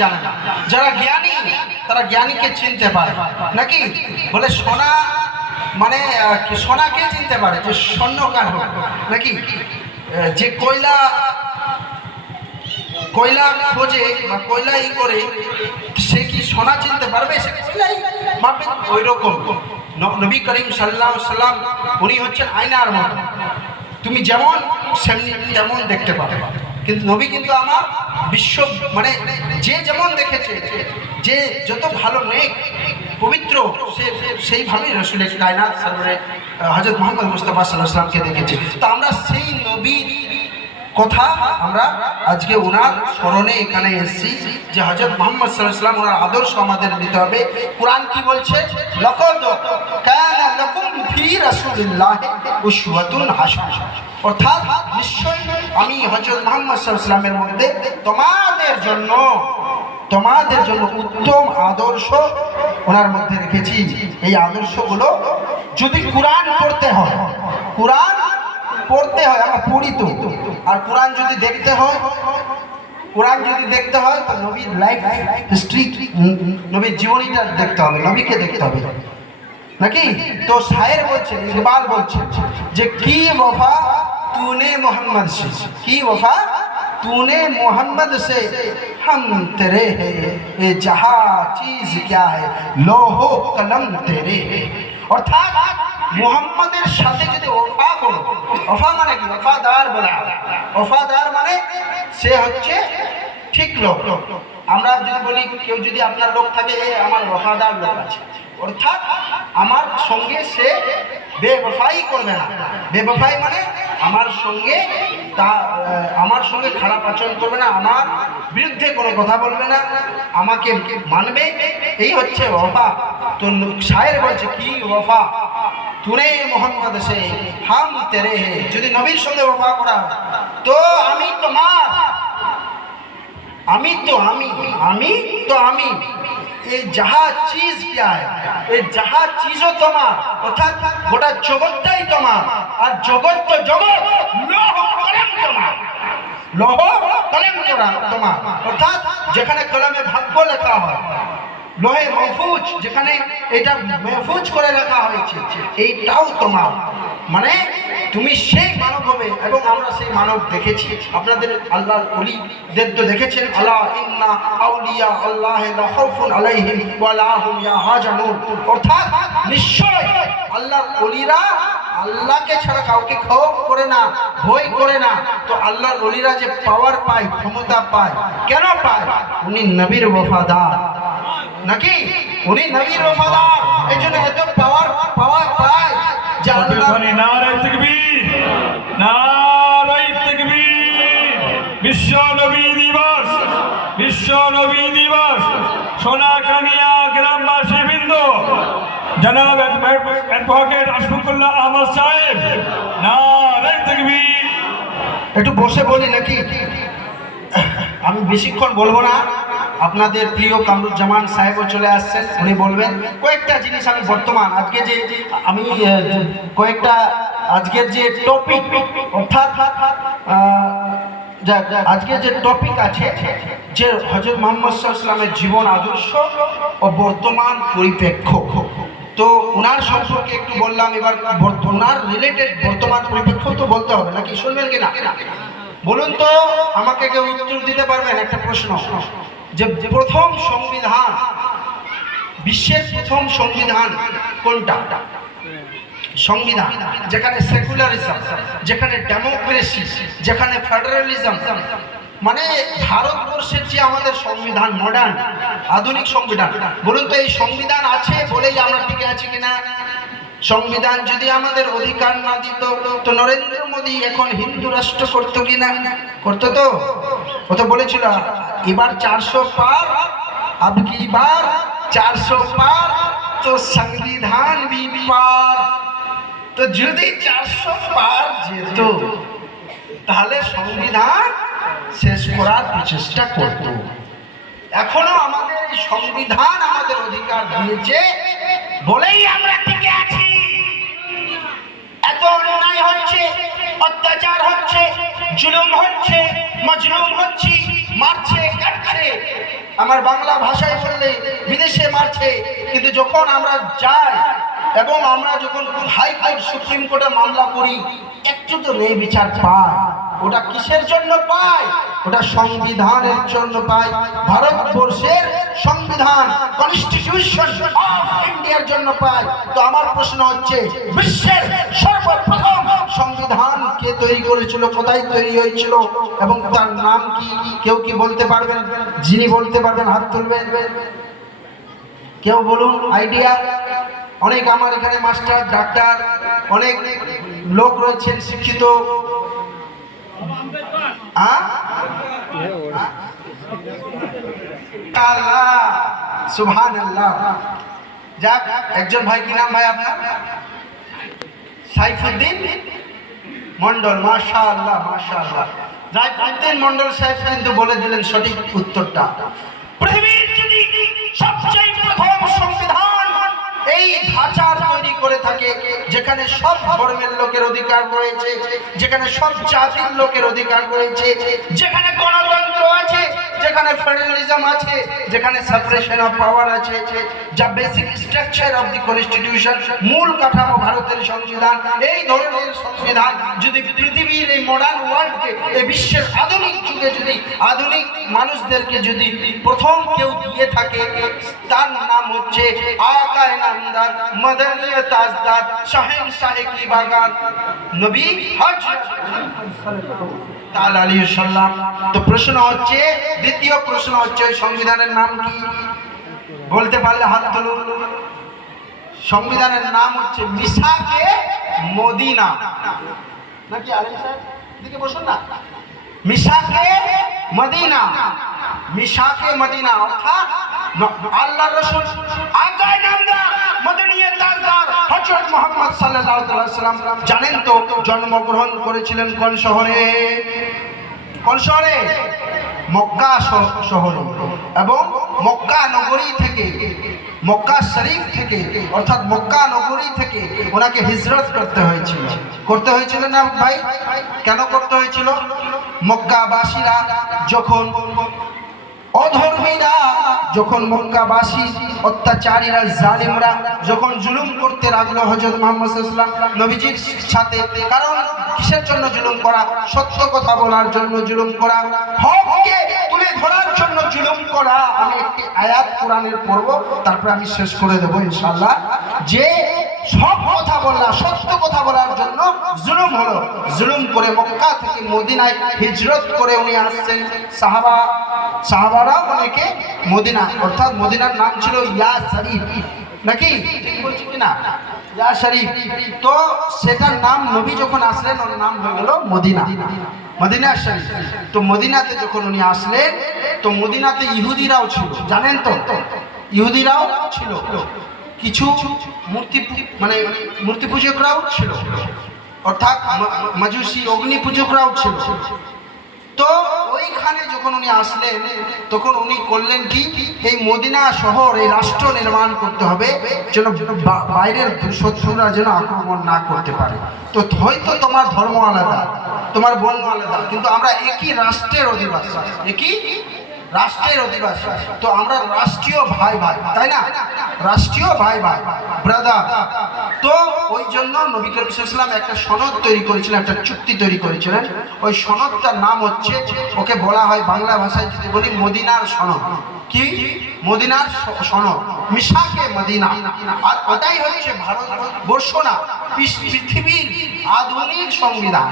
জানে না। যারা জ্ঞানী, তারা জ্ঞানীকে চিনতে পারে। নাকি? বলে সোনা মানে সোনাকে চিনতে পারে, যে স্বর্ণকার হোক। নাকি? যে কয়লা কয়লা খোঁজে বা কয়লা ই করে, সে কি সোনা চিনতে পারবে? সে কয়লাই ভাববে ওই রকম নবী করিম সাল্লাহ সাল্লাম উনি হচ্ছেন আয়নার মতো। তুমি যেমন, সেমনি তেমন দেখতে পাবে। কিন্তু নবী কিন্তু আমার বিশ্ব মানে যে যেমন দেখেছে, যে যত ভালো নেক, পবিত্র, সে সেইভাবেই রসুলের কায়নাত সাল্লাহ হজরত মোহাম্মদ মুস্তফা সাল্লাহ সাল্লামকে দেখেছে। তো আমরা সেই নবীর কথা আমরা আজকে ওনার স্মরণে এখানে এসেছি, যে হজরত মোহাম্মদ সাল্লাম ওনার আদর্শ আমাদের নিতে হবে। কোরআন কি বলছে? লকদ কানা লাকুম ফি রাসূলিল্লাহি উসওয়াতুন হাসানাহ অর্থাৎ নিশ্চয়ই আমি হজরত মোহাম্মদ সাল্লামের মধ্যে তোমাদের জন্য তোমাদের জন্য উত্তম আদর্শ ওনার মধ্যে রেখেছি। এই আদর্শগুলো যদি কোরআন পড়তে হয়, কোরআন পড়তে হয়, আমরা পড়ি তো। আর কোরআন যদি দেখতে হয়, কোরআন যদি দেখতে হয়, তো নবীর লাইফ হিস্ট্রি নবীর জীবনীটা দেখতে হবে, নবীকে দেখতে হবে। নাকি? তো শায়ের বলছে ইকবাল বলছে যে, কি वफा तूने मोहम्मद से की वफा तूने मोहम्मद से हम तेरे है ये जहा चीज क्या है लोहो कलम तेरे है অর্থাৎ মোহাম্মদের সাথে যদি ওফা করো ওফা মানে কি ওফাদার বলা হয়। ওফাদার মানে সে হচ্ছে ঠিক লোক আমরা যদি বলি কেউ যদি আপনার লোক থাকে এ আমার ওফাদার লোক আছে অর্থাৎ আমার সঙ্গে সে বেবফাই করবে না বেবফাই মানে আমার সঙ্গে তা আমার সঙ্গে খারাপ আচরণ করবে না, আমার বিরুদ্ধে কোনো কথা বলবে না, আমাকে মানবে, এই হচ্ছে ওফা তো শায়ের বলছে, কি ওফা তুনে মোহাম্মদ সে হাম তেরে হে। যদি নবীর সঙ্গে ওফা করা তো আমি তোমার, আমি তো আমি আমি তো আমি। এই যাহা চিজ কিয়া এই যাহা চিজও তোমার, অর্থাৎ গোটা জগৎটাই তোমার। আর জগৎ তো জগৎ, লৌহ কলম তোমার। লৌহ কলম তোমার অর্থাৎ যেখানে কলমে ভাগ্য লেখা হয়, লোহে মহফুজ যেখানে এটা মহফুজ করে রাখা হয়েছে, এইটাও তোমার। মানে তুমি সেই মানব হবে এবং আমরা সেই মানব দেখেছি। আপনাদের আল্লাহ অলিদের তো দেখেছেন আল্লাহ ইন্না আউলিয়া আল্লাহ খাউফুন আলাইহিম ওয়া লা হুম ইয়াহজানুন। অর্থাৎ নিশ্চয় আল্লাহর অলিরা আল্লাহকে ছাড়া কাউকে খৌফ করে না ভয় করে না। তো আল্লাহর অলিরা যে পাওয়ার পায় ক্ষমতা পায় কেন পায়? উনি নবীর ওফাদার। নাকি? উনি নবীর ওফাদার। এই জন্য এত পাওয়ার পাওয়ার পায় যে আল্লাহ নারায় তকবীর নারায় তকবীর। বিশ্ব নবী দিবস বিশ্ব নবী দিবস। সোনাকানিয়া গ্রামবাসী বৃন্দ জনাব অ্যাডভোকেট আশফাকুল্লাহ আহমদ সাহেব। নারায় তকবীর। একটু বসে বলি নাকি? আমি বেশিক্ষণ বলব না। আপনাদের প্রিয় কামরুজ্জামান সাহেবও চলে আসছেন, উনি বলবেন, কয়েকটা জিনিস আমি বর্তমান, আজকে যে আমি কয়েকটা আজকের যে টপিক অর্থাৎ আজকে যে টপিক আছে, যে হজরত মোহাম্মদ জীবন আদর্শ ও বর্তমান পরিপ্রেক্ষ তো ওনার সম্পর্কে একটু বললাম, এবার ওনার রিলেটেড বর্তমান পরিপ্রেক্ষ তো বলতে হবে, নাকি শুনবেন কিনা? বলুন তো, আমাকে কেউ উত্তর দিতে পারবেন? একটা প্রশ্ন, যে প্রথম সংবিধান, বিশ্বের প্রথম সংবিধান কোনটা? সংবিধান, যেখানে সেকুলারিজম যেখানে ডেমোক্রেসি যেখানে ফেডারালিজম মানে ভারতবর্ষের যে আমাদের সংবিধান মডার্ন আধুনিক সংবিধান, বলুন তো এই সংবিধান আছে বলেই আমরা টিকে আছি কিনা? সংবিধান যদি আমাদের অধিকার না দিত, তো নরেন্দ্র মোদী এখন হিন্দু রাষ্ট্র করত কিনা? করতো তো। ও তো বলেছিল, এবার চারশো পার, আব বার? চারশো পার, তো সংবিধান বি তো যদি চারশো পার যেত, তাহলে সংবিধান শেষ করার প্রচেষ্টা করত। এখনও আমাদের এই সংবিধান আমাদের অধিকার দিয়েছে, বলেই আমরা টিকে আছি। এত অন্যায় হচ্ছে, অত্যাচার হচ্ছে, জুলুম হচ্ছে, মজলুম হচ্ছে, মারছে, কাটছে। আমার বাংলা ভাষায় বললে বিদেশে মারছে, কিন্তু যখন আমরা যাই এবং আমরা যখন হাইকোর্ট, সুপ্রিম কোর্টে মামলা করি, একটু তো রে বিচার পাই। ওটা কিসের জন্য পায়? ওটা সংবিধানের জন্য পায়। ভারতবর্ষের সংবিধান কনস্টিটিউশন অফ ইন্ডিয়ার জন্য পায়। তো আমার প্রশ্ন হচ্ছে, বিশ্বের সর্বপ্রথম সংবিধান কে তৈরি করেছিল, কোথায় তৈরি হয়েছিল, এবং তার নাম কি? কেউ কি বলতে পারবেন? যিনি বলতে পারবেন, হাত তুলবেন। কেউ বলুন আইডিয়া অনেক আমার এখানে মাস্টার ডাক্তার অনেক লোক রয়েছেন, শিক্ষিত সুবহান আল্লাহ যাক, একজন ভাই, কি নাম ভাই আপনার? সাইফুদ্দিন মন্ডল মাশা আল্লাহ মাশা আল্লাহ সাইফুদ্দিন মন্ডল সাহেব কিন্তু বলে দিলেন সঠিক উত্তরটা। থাকে, যেখানে সব ধর্মের লোকের অধিকার রয়েছে, যেখানে সব জাতির লোকের অধিকার রয়েছে, যেখানে গণতন্ত্র আছে যেখানে ফেডারেলিজম আছে, যেখানে সেপারেশন অফ পাওয়ার আছে, যা basic structure of the constitution মূল কাঠামো ভারতের সংবিধান, এই ধরনের সংবিধান যদি পৃথিবীর এই মডার্ন ওয়ার্ল্ডকে এই বিশ্বের আধুনিক যুগে যদি, আধুনিক মানুষদেরকে যদি প্রথম কেউ দিয়ে থাকে, তার নাম হচ্ছে আকায় নামদার মদনীয় তাজদার শাহেন শাহে কি বাগান, নবী হজ। তাল আলী সাল্লাম। তো প্রশ্ন হচ্ছে, দ্বিতীয় প্রশ্ন হচ্ছে ওই সংবিধানের নাম কি? বলতে পারলে হাত তুলুন। সংবিধানের নাম হচ্ছে মিসাকে মদিনা। নাকি আলী সাহেব? দিকে বসুন না। মিসাকে মদিনা। মিসাকে মদিনা, অর্থাৎ আল্লাহ রসুল। আগায় নামদার মদনীয় হযরত মুহাম্মদ সাল্লাম জানেন তো, জন্মগ্রহণ করেছিলেন কোন শহরে? কোন শহরে? মক্কা শহরে। এবং মক্কা নগরী থেকে, মক্কা শরীফ থেকে, অর্থাৎ মক্কা নগরী থেকে ওনাকে হিজরত করতে হয়েছিল। করতে হয়েছিল না ভাই? কেন করতে হয়েছিল? মক্কাবাসীরা যখন অধর্মীরা যখন মক্কাবাসী, অত্যাচারীরা, জালিমরা যখন জুলুম করতে লাগল হজরত মোহাম্মদ ইসলাম নবীজির সাথে, কারণ কিসের জন্য জুলুম করা? সত্য কথা বলার জন্য জুলুম করা। হককে তুলে ধরার জন্য জুলুম করা। আমি একটি আয়াত কোরআনের পড়ব, তারপরে আমি শেষ করে দেবো ইনশাল্লাহ যে সব কথা বললা, সত্য কথা বলার জন্য জুলুম হলো। জুলুম করে মক্কা থেকে মদিনায় হিজরত করে উনি আসছেন। সাহাবা সাহাবারা অনেকে মদিনা, অর্থাৎ মদিনার নাম ছিল ইয়া শরীফ। নাকি? বলছি ইয়া শরীফ। তো সেটার নাম নবী যখন আসলেন, ওর নাম হয়ে গেল মদিনা। মদিনা শরীফ। তো মদিনাতে যখন উনি আসলেন, তো মদিনাতে ইহুদিরাও ছিল। জানেন তো? ইহুদিরাও ছিল। কিছু মূর্তি মানে মূর্তি পূজকরাও ছিল। অর্থাৎ মাজুসি, অগ্নি পূজকরাও ছিল। তো ওইখানে যখন উনি আসলেন, তখন উনি করলেন কি? এই মদিনা শহর, এই রাষ্ট্র নির্মাণ করতে হবে, যেন বাইরের শত্রুরা যেন আক্রমণ না করতে পারে। তো হয়তো তোমার ধর্ম আলাদা, তোমার বর্ণ আলাদা, কিন্তু আমরা একই রাষ্ট্রের অধিবাসী, একই রাষ্ট্রের অধিবাসী। তো আমরা রাষ্ট্রীয় ভাই ভাই, তাই না? রাষ্ট্রীয় ভাই ভাই ব্রাদার তো ওই জন্য নবী করিম ইসলাম একটা সনদ তৈরি করেছিলেন, একটা চুক্তি তৈরি করেছিলেন। ওই সনদটার নাম হচ্ছে, ওকে বলা হয় বাংলা ভাষায় যদি বলি, মদিনার সনদ। কি? মদিনার সনদ। মিশাকে মদিনা। আর ওটাই হচ্ছে ভারতবর্ষ না পৃথিবীর আধুনিক সংবিধান।